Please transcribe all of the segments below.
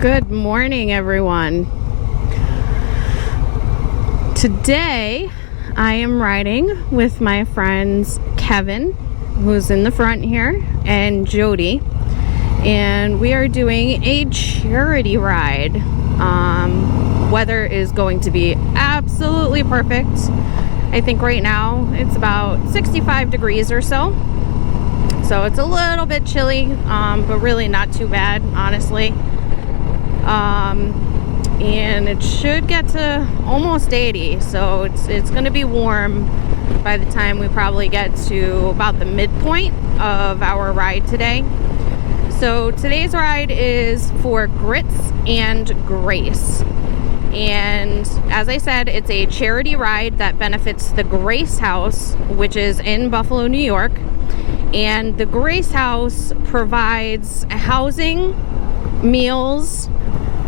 Good morning, everyone. Today, I am riding with my friends Kevin, who's in the front here, and Jody, and we are doing a charity ride. Weather is going to be absolutely perfect. I think right now it's about 65 degrees or so. So it's a little bit chilly, but really not too bad, honestly. And it should get to almost 80, so it's going to be warm by the time we probably get to about the midpoint of our ride today. So today's ride is for Grits and Grace. And as I said, it's a charity ride that benefits the Grace House, which is in Buffalo, New York. And the Grace House provides housing, meals,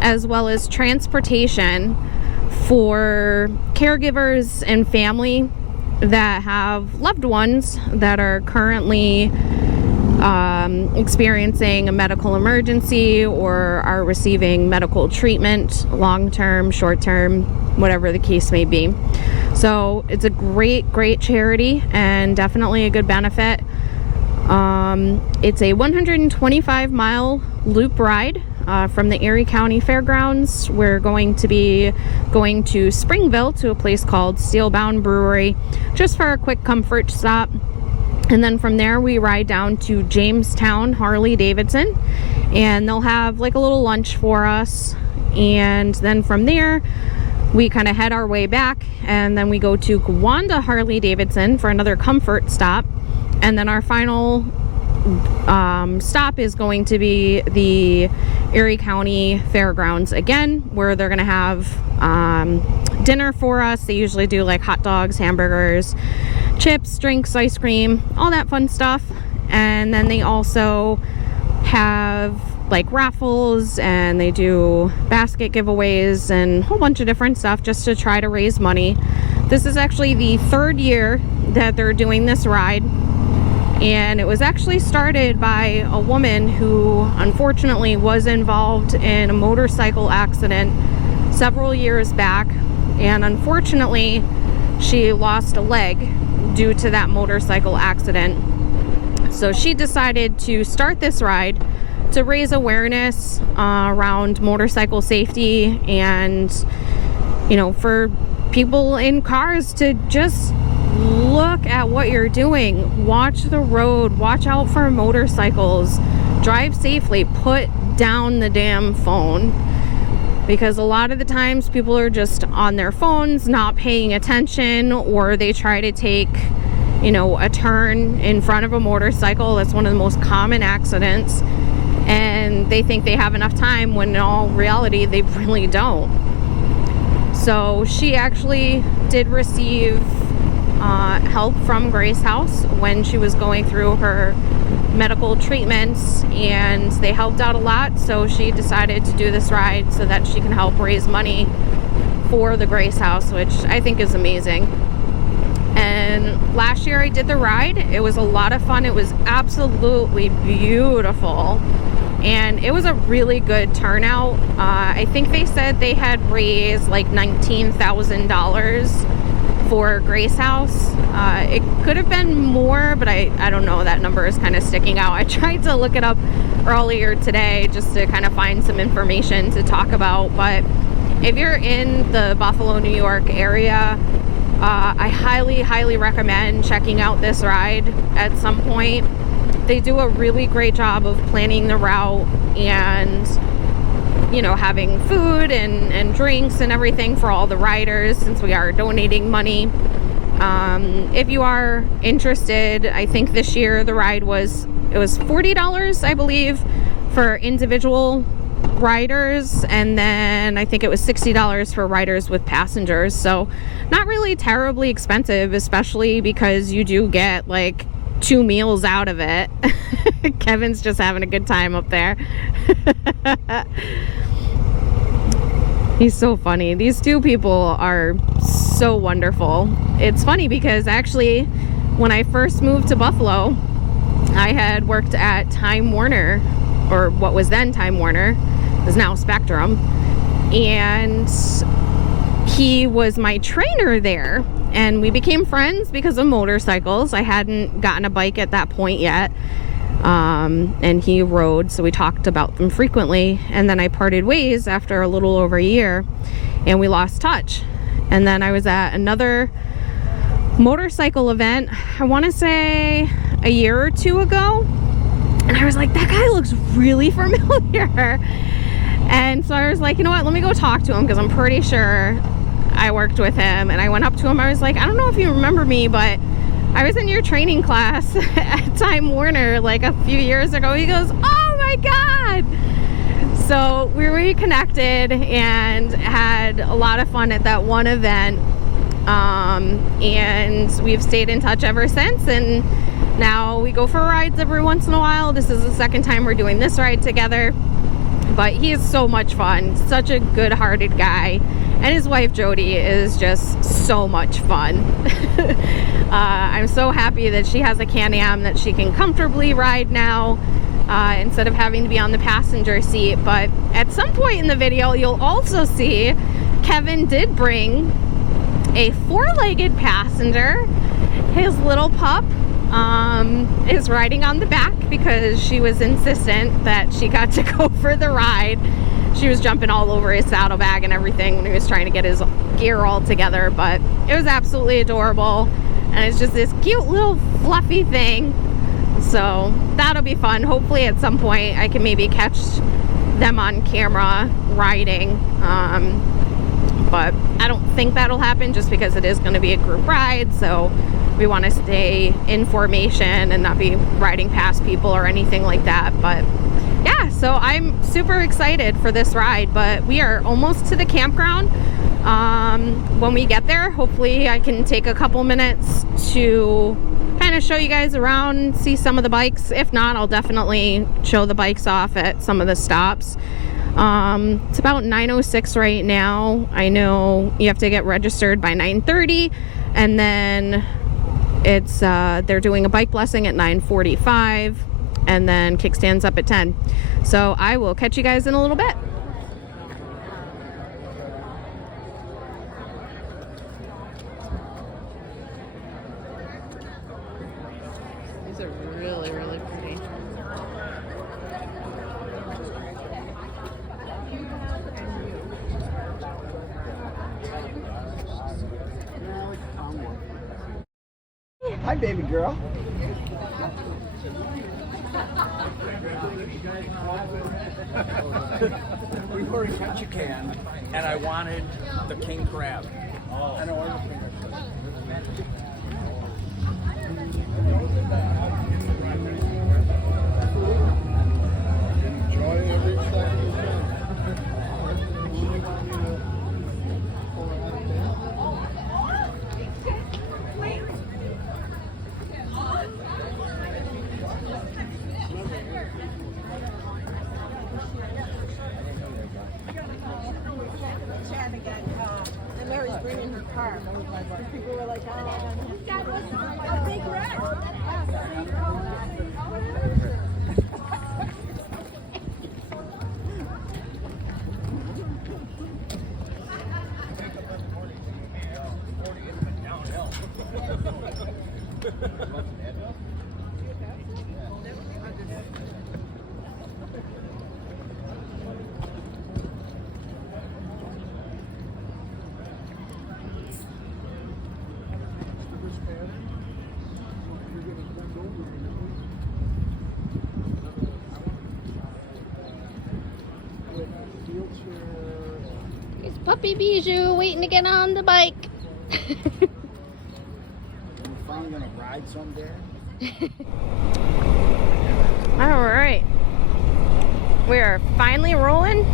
as well as transportation for caregivers and family that have loved ones that are currently experiencing a medical emergency or are receiving medical treatment, long-term, short-term, whatever the case may be. So it's a great charity and definitely a good benefit. It's a 125-mile loop ride from the Erie County Fairgrounds. We're going to be going to Springville to a place called Steelbound Brewery just for a quick comfort stop. And then from there we ride down to Jamestown Harley-Davidson, and they'll have like a little lunch for us. And then from there we kind of head our way back, and then we go to Gowanda Harley-Davidson for another comfort stop. And then our final stop is going to be the Erie County Fairgrounds again, where they're going to have dinner for us. They usually do like hot dogs, hamburgers, chips, drinks, ice cream, all that fun stuff. And then they also have like raffles, and they do basket giveaways and a whole bunch of different stuff just to try to raise money. This is actually the third year that they're doing this ride. And it was actually started by a woman who unfortunately was involved in a motorcycle accident several years back. And unfortunately, she lost a leg due to that motorcycle accident. So she decided to start this ride to raise awareness around motorcycle safety, and, you know, for people in cars to just look at what you're doing. Watch the road, watch out for motorcycles, drive safely, put down the damn phone, because a lot of the times people are just on their phones not paying attention, or they try to take, you know, a turn in front of a motorcycle. That's one of the most common accidents, and they think they have enough time when in all reality they really don't. So she actually did receive help from Grace House when she was going through her medical treatments, and they helped out a lot. So she decided to do this ride so that she can help raise money for the Grace House, which I think is amazing. And last year I did the ride. It was a lot of fun. It was absolutely beautiful, and it was a really good turnout. I think they said they had raised like $19,000 for Grace House. It could have been more, but I don't know. That number is kind of sticking out. I tried to look it up earlier today just to kind of find some information to talk about. But if you're in the Buffalo, New York area, I highly recommend checking out this ride at some point. They do a really great job of planning the route and, you know, having food and drinks and everything for all the riders, since we are donating money. If you are interested, I think this year the ride was $40, I believe, for individual riders, and then I think it was $60 for riders with passengers. So not really terribly expensive, especially because you do get like 2 meals out of it. Kevin's just having a good time up there. He's so funny. These two people are so wonderful. It's funny because actually when I first moved to Buffalo, I had worked at Time Warner, or what was then Time Warner. is now Spectrum. And he was my trainer there, and we became friends because of motorcycles. I hadn't gotten a bike at that point yet, and he rode, so we talked about them frequently. And then I parted ways after a little over a year, and we lost touch. And then I was at another motorcycle event, I want to say a year or two ago, and I was like, that guy looks really familiar. And so I was like, you know what, let me go talk to him, because I'm pretty sure I worked with him. And I went up to him, I was like, I don't know if you remember me, but I was in your training class at Time Warner like a few years ago. He goes, oh my God. So we reconnected and had a lot of fun at that one event. And we've stayed in touch ever since, and now we go for rides every once in a while. This is the second time we're doing this ride together, but he is so much fun, such a good-hearted guy, and his wife Jody is just so much fun. I'm so happy that she has a Can-Am that she can comfortably ride now, instead of having to be on the passenger seat. But at some point in the video, you'll also see Kevin did bring a four-legged passenger. His little pup is riding on the back because she was insistent that she got to go for the ride. She was jumping all over his saddlebag and everything when he was trying to get his gear all together, but it was absolutely adorable, and it's just this cute little fluffy thing. So that'll be fun. Hopefully at some point I can maybe catch them on camera riding, but I don't think that'll happen, just because it is going to be a group ride, so we want to stay in formation and not be riding past people or anything like that. But yeah, so I'm super excited for this ride, but we are almost to the campground. When we get there, hopefully I can take a couple minutes to kind of show you guys around, see some of the bikes. If not, I'll definitely show the bikes off at some of the stops. It's about 9:06 right now. I know you have to get registered by 9:30, and then it's they're doing a bike blessing at 9:45, and then kickstands up at 10. So I will catch you guys in a little bit. These are really, really pretty. Hi, baby girl. We were in Ketchikan, and I wanted the king crab. I don't want the king crab. Enjoy every second you can. And Mary's bringing her car. People were like, oh, big red. It's Puppy Bijou waiting to get on the bike. Are you finally gonna ride someday? All right, we are finally rolling.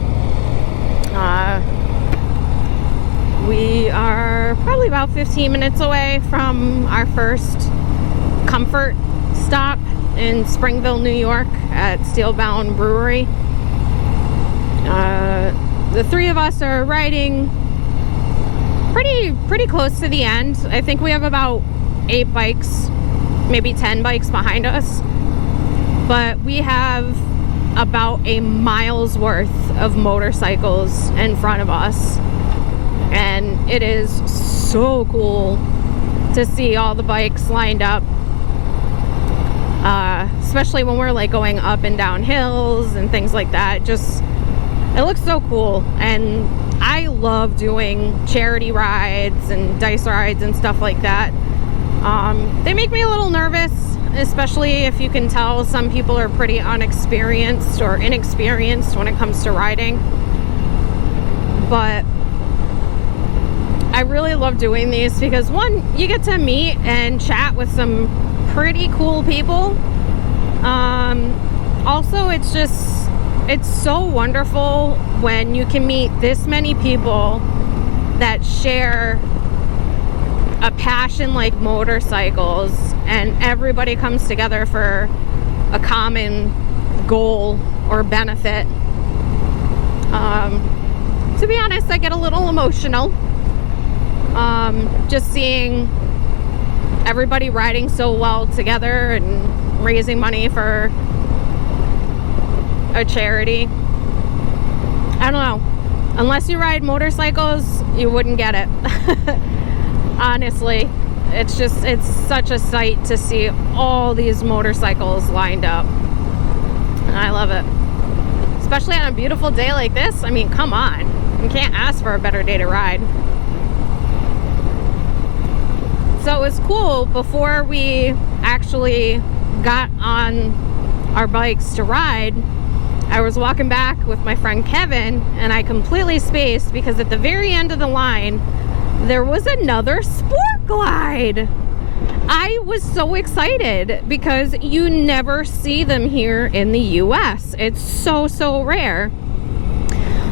We are probably about 15 minutes away from our first comfort stop in Springville, New York at Steelbound Brewery. The three of us are riding pretty close to the end. I think we have about 8 bikes, maybe 10 bikes behind us, but we have about a mile's worth of motorcycles in front of us, and it is so cool to see all the bikes lined up, especially when we're like going up and down hills and things like that. It looks so cool, and I love doing charity rides and dice rides and stuff like that. They make me a little nervous, especially if you can tell some people are pretty unexperienced or inexperienced when it comes to riding. But I really love doing these because, one, you get to meet and chat with some pretty cool people. Also, it's so wonderful when you can meet this many people that share a passion like motorcycles, and everybody comes together for a common goal or benefit. To be honest, I get a little emotional just seeing everybody riding so well together and raising money for a charity. I don't know, unless you ride motorcycles, you wouldn't get it. Honestly, it's such a sight to see all these motorcycles lined up, and I love it, especially on a beautiful day like this. I mean, come on, you can't ask for a better day to ride. So it was cool. Before we actually got on our bikes to ride, I was walking back with my friend Kevin, and I completely spaced because at the very end of the line there was another sport glide. I was so excited because you never see them here in the US. It's so rare.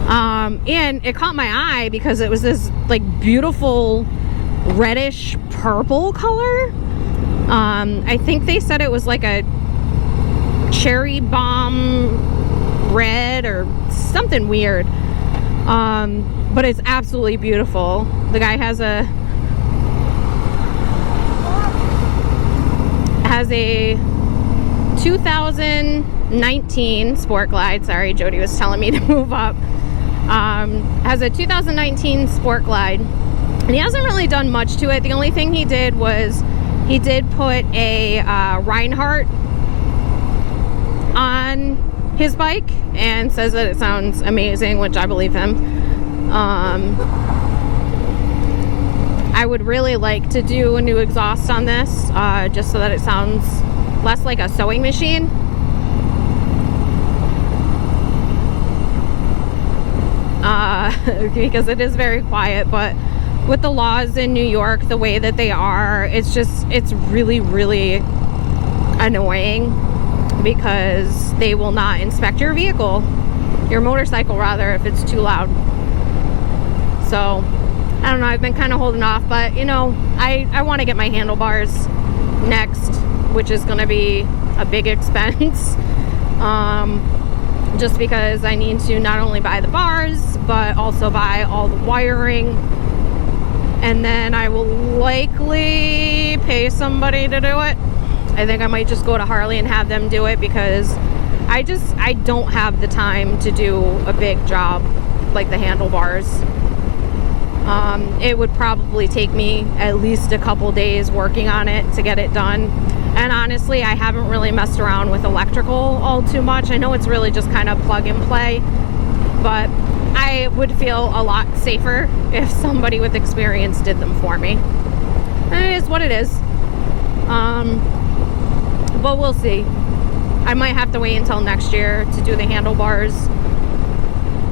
And it caught my eye because it was this like beautiful reddish purple color. I think they said it was like a cherry bomb red or something weird. But it's absolutely beautiful. The guy has a 2019 Sport Glide. Sorry, Jody was telling me to move up. Has a 2019 Sport Glide, and he hasn't really done much to it. The only thing he did was he did put a Reinhardt on his bike and says that it sounds amazing, which I believe him. I would really like to do a new exhaust on this, just so that it sounds less like a sewing machine. Because it is very quiet, but with the laws in New York the way that they are, it's really annoying because they will not inspect your motorcycle rather, if it's too loud. So I don't know, I've been kind of holding off, but you know, I want to get my handlebars next, which is going to be a big expense. Just because I need to not only buy the bars, but also buy all the wiring. And then I will likely pay somebody to do it. I think I might just go to Harley and have them do it because I don't have the time to do a big job like the handlebars. It would probably take me at least a couple days working on it to get it done. And honestly, I haven't really messed around with electrical all too much. I know it's really just kind of plug and play, but I would feel a lot safer if somebody with experience did them for me. And it is what it is. But we'll see. I might have to wait until next year to do the handlebars,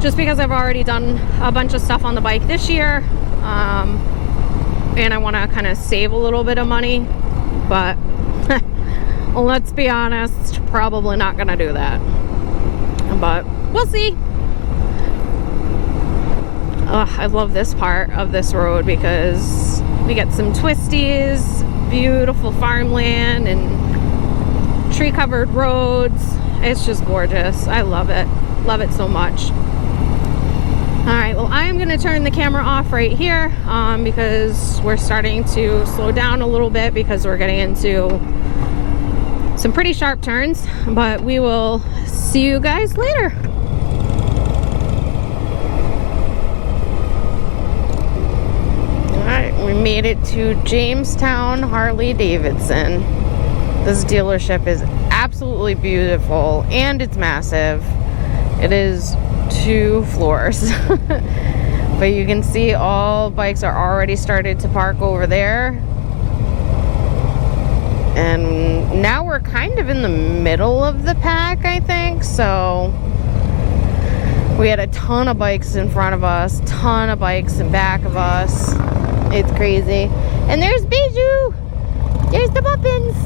just because I've already done a bunch of stuff on the bike this year. And I want to kind of save a little bit of money, but let's be honest, probably not gonna do that, but we'll see. I love this part of this road because we get some twisties, beautiful farmland and tree covered roads. It's just gorgeous. I love it so much. Alright, well, I am going to turn the camera off right here because we're starting to slow down a little bit because we're getting into some pretty sharp turns, but we will see you guys later. Alright, we made it to Jamestown Harley-Davidson. This dealership is absolutely beautiful and it's massive. It is 2 floors. But you can see all bikes are already started to park over there. And now we're kind of in the middle of the pack, I think. So we had a ton of bikes in front of us, ton of bikes in back of us. It's crazy. And there's Bijou. There's the Buppins.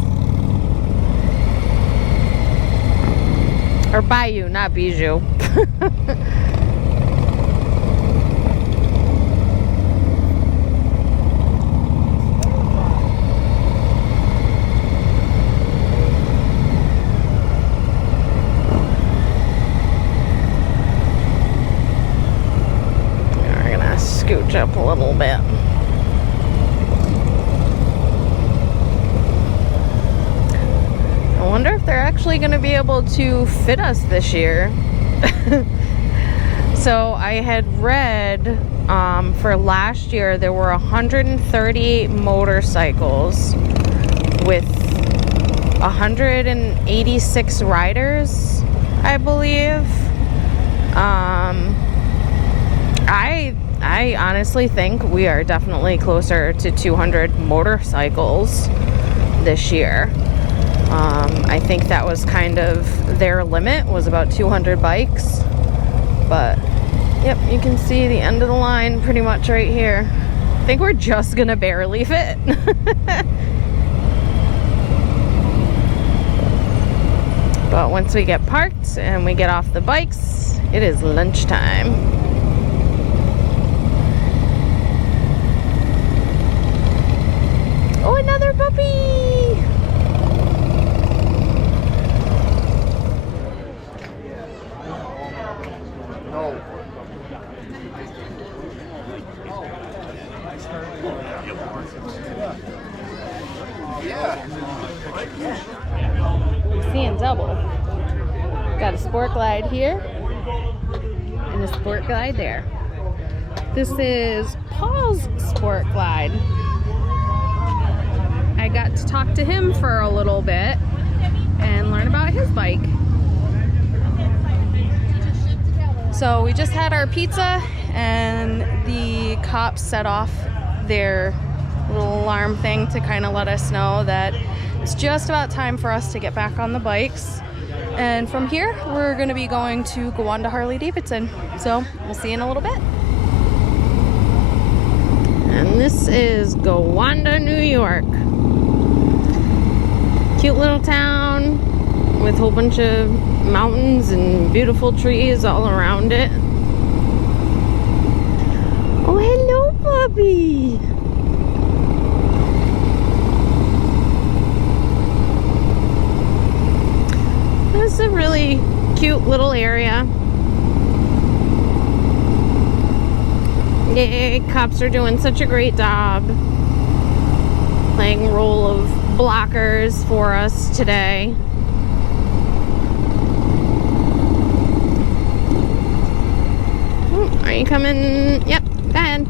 Or Bayou, not Bijou. We're gonna scooch up a little bit. I wonder if they're actually going to be able to fit us this year. So I had read for last year there were 138 motorcycles with 186 riders, I believe. I honestly think we are definitely closer to 200 motorcycles this year. I think that was kind of their limit, was about 200 bikes. But, yep, you can see the end of the line pretty much right here. I think we're just gonna barely fit. But once we get parked and we get off the bikes, it is lunchtime. Oh, another puppy! Seeing double. Got a Sport Glide here and a Sport Glide there. This is Paul's Sport Glide. I got to talk to him for a little bit and learn about his bike. So we just had our pizza and the cops set off their little alarm thing to kind of let us know that it's just about time for us to get back on the bikes. And from here, we're going to be going to Gowanda Harley-Davidson. So we'll see you in a little bit. And this is Gowanda, New York. Cute little town with a whole bunch of mountains and beautiful trees all around it. Oh, hello, puppy. This is a really cute little area. Yay, cops are doing such a great job playing role of blockers for us today. Are you coming? Yep, go ahead.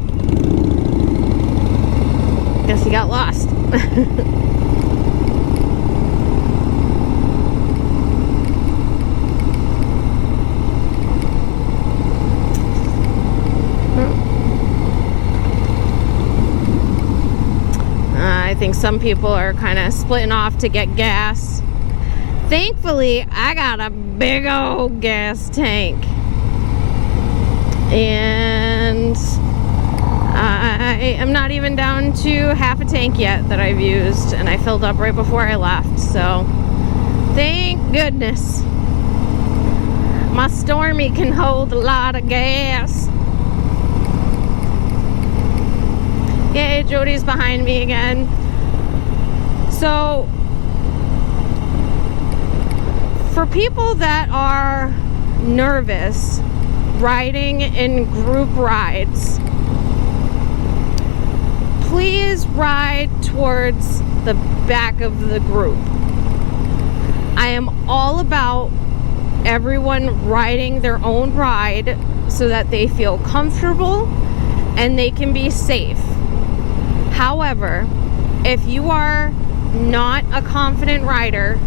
Guess he got lost. I think some people are kind of splitting off to get gas. Thankfully, I got a big old gas tank. And I am not even down to half a tank yet that I've used, and I filled up right before I left, so thank goodness. My Stormy can hold a lot of gas. Yay, Jody's behind me again. So, for people that are nervous riding in group rides, please ride towards the back of the group. I am all about everyone riding their own ride so that they feel comfortable and they can be safe. However, if you are not a confident rider,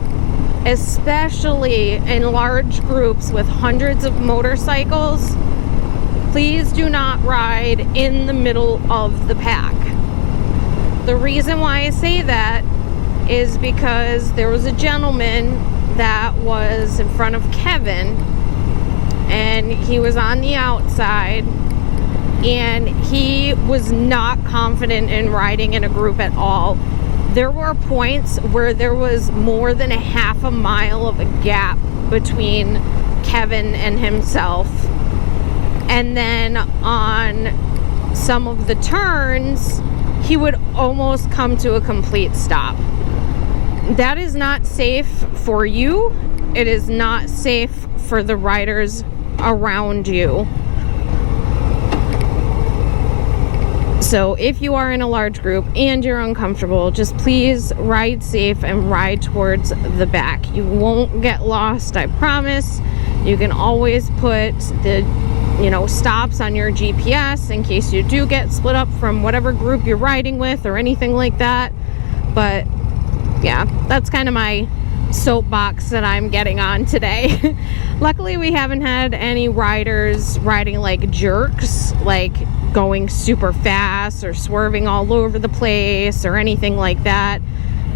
especially in large groups with hundreds of motorcycles, please do not ride in the middle of the pack. The reason why I say that is because there was a gentleman that was in front of Kevin, and he was on the outside, and he was not confident in riding in a group at all. There were points where there was more than a half a mile of a gap between Kevin and himself. And then on some of the turns, he would almost come to a complete stop. That is not safe for you. It is not safe for the riders around you. So if you are in a large group and you're uncomfortable, just please ride safe and ride towards the back. You won't get lost, I promise. You can always put the stops on your GPS in case you do get split up from whatever group you're riding with or anything like that. But yeah, that's kind of my soapbox that I'm getting on today. Luckily, we haven't had any riders riding like jerks, like going super fast or swerving all over the place or anything like that.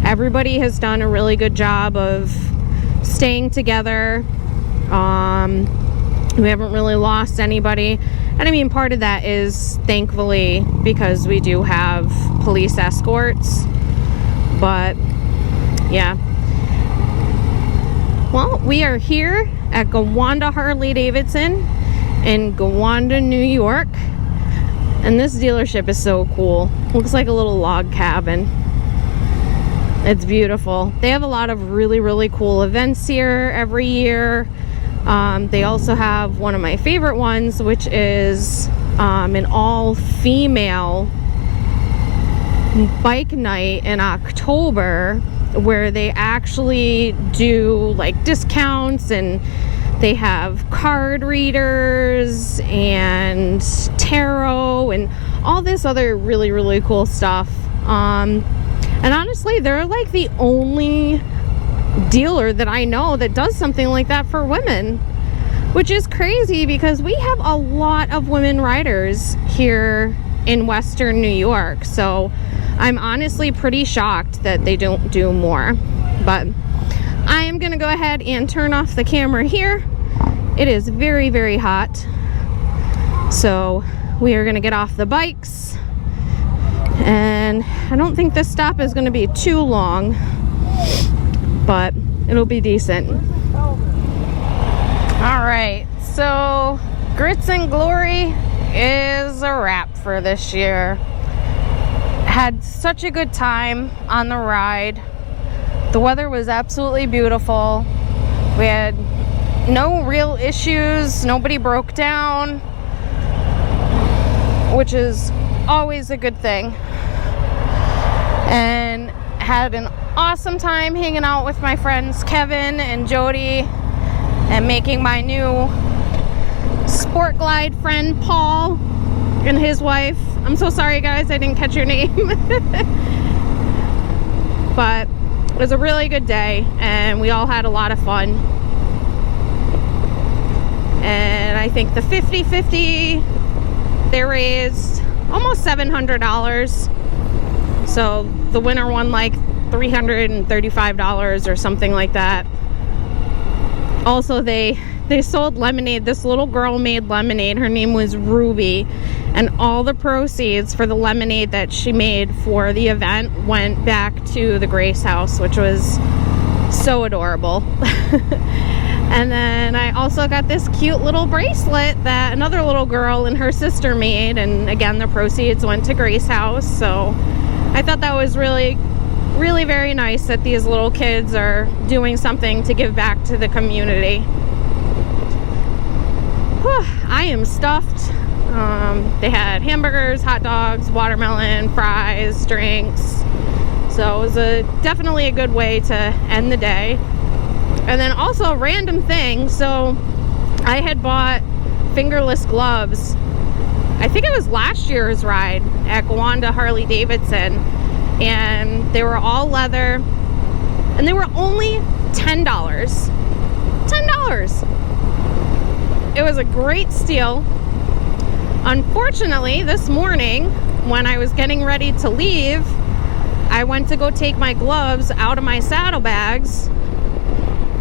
Everybody has done a really good job of staying together. We haven't really lost anybody. And I mean, part of that is thankfully because we do have police escorts. But yeah. Well, we are here at Gowanda Harley-Davidson in Gowanda, New York. And this dealership is so cool. Looks like a little log cabin. It's beautiful. They have a lot of really, really cool events here every year. They also have one of my favorite ones, which is an all-female bike night in October, where they actually do like discounts, and they have card readers and tarot and all this other really, really cool stuff. And honestly, they're like the only dealer that I know that does something like that for women, which is crazy because we have a lot of women riders here in Western New York. So I'm honestly pretty shocked that they don't do more. But I am gonna go ahead and turn off the camera here. It is very, very hot. So we are gonna get off the bikes, and I don't think this stop is gonna be too long, but it'll be decent. All right, so Grits and Glory is a wrap for this year. Had such a good time on the ride. The weather was absolutely beautiful. We had no real issues. Nobody broke down, which is always a good thing. And had an awesome time hanging out with my friends Kevin and Jody, and making my new Sport Glide friend Paul and his wife. I'm so sorry guys, I didn't catch your name. But it was a really good day and we all had a lot of fun. And I think the 50-50, they raised almost $700. So the winner won like $335 or something like that. Also, they sold lemonade. This little girl made lemonade. Her name was Ruby. And all the proceeds for the lemonade that she made for the event went back to the Grace House, which was so adorable. And then I also got this cute little bracelet that another little girl and her sister made. And again, the proceeds went to Grace House. So I thought that was really, really very nice that these little kids are doing something to give back to the community. Whew, I am stuffed. They had hamburgers, hot dogs, watermelon, fries, drinks. So it was definitely a good way to end the day. And then also a random thing, so I had bought fingerless gloves, I think it was last year's ride at Gowanda Harley Davidson, and they were all leather, and they were only $10. $10. It was a great steal. Unfortunately, this morning when I was getting ready to leave, I went to go take my gloves out of my saddlebags,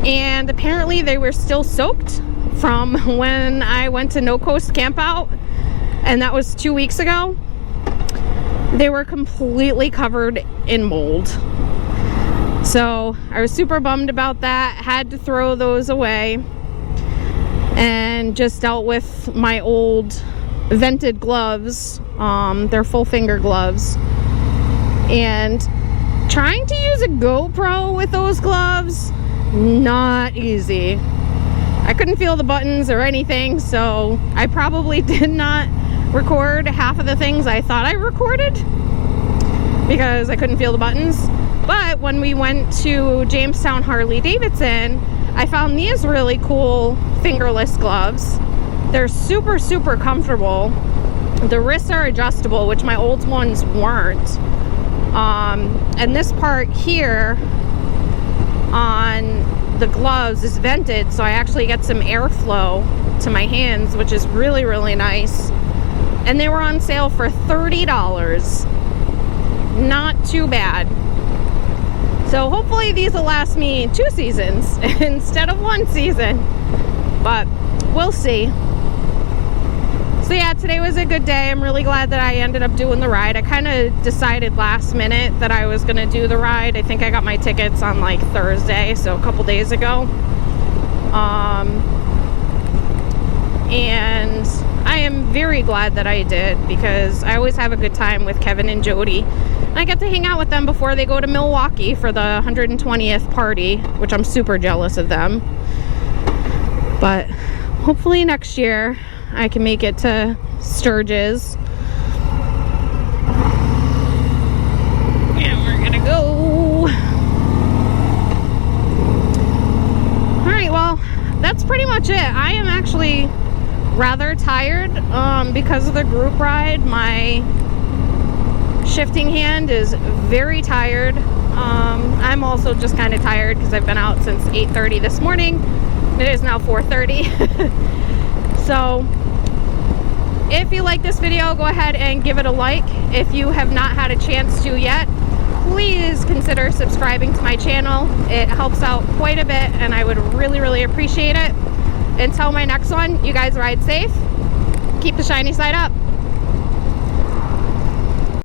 and apparently they were still soaked from when I went to No Coast Campout, and that was 2 weeks ago. They were completely covered in mold. So I was super bummed about that, had to throw those away, and just dealt with my old vented gloves. They're full finger gloves, and trying to use a GoPro with those gloves, not easy. I couldn't feel the buttons or anything, so I probably did not record half of the things I thought I recorded because I couldn't feel the buttons. But when we went to Jamestown Harley Davidson, I found these really cool fingerless gloves. They're super, super comfortable. The wrists are adjustable, which my old ones weren't. And this part here on the gloves is vented, so I actually get some airflow to my hands, which is really, really nice. And they were on sale for $30. Not too bad. So hopefully these will last me 2 seasons instead of 1 season, but we'll see. So yeah, today was a good day. I'm really glad that I ended up doing the ride. I kind of decided last minute that I was gonna do the ride. I think I got my tickets on like Thursday, so a couple days ago. And I am very glad that I did, because I always have a good time with Kevin and Jody. I get to hang out with them before they go to Milwaukee for the 120th party, which I'm super jealous of them. But hopefully next year I can make it to Sturgis. And we're gonna go. All right, well, that's pretty much it. I am actually rather tired because of the group ride. My shifting hand is very tired. I'm also just kind of tired because I've been out since 8:30 this morning. It is now 4:30. So if you like this video, go ahead and give it a like. If you have not had a chance to yet, please consider subscribing to my channel. It helps out quite a bit, and I would really, really appreciate it. Until my next one, you guys ride safe. Keep the shiny side up.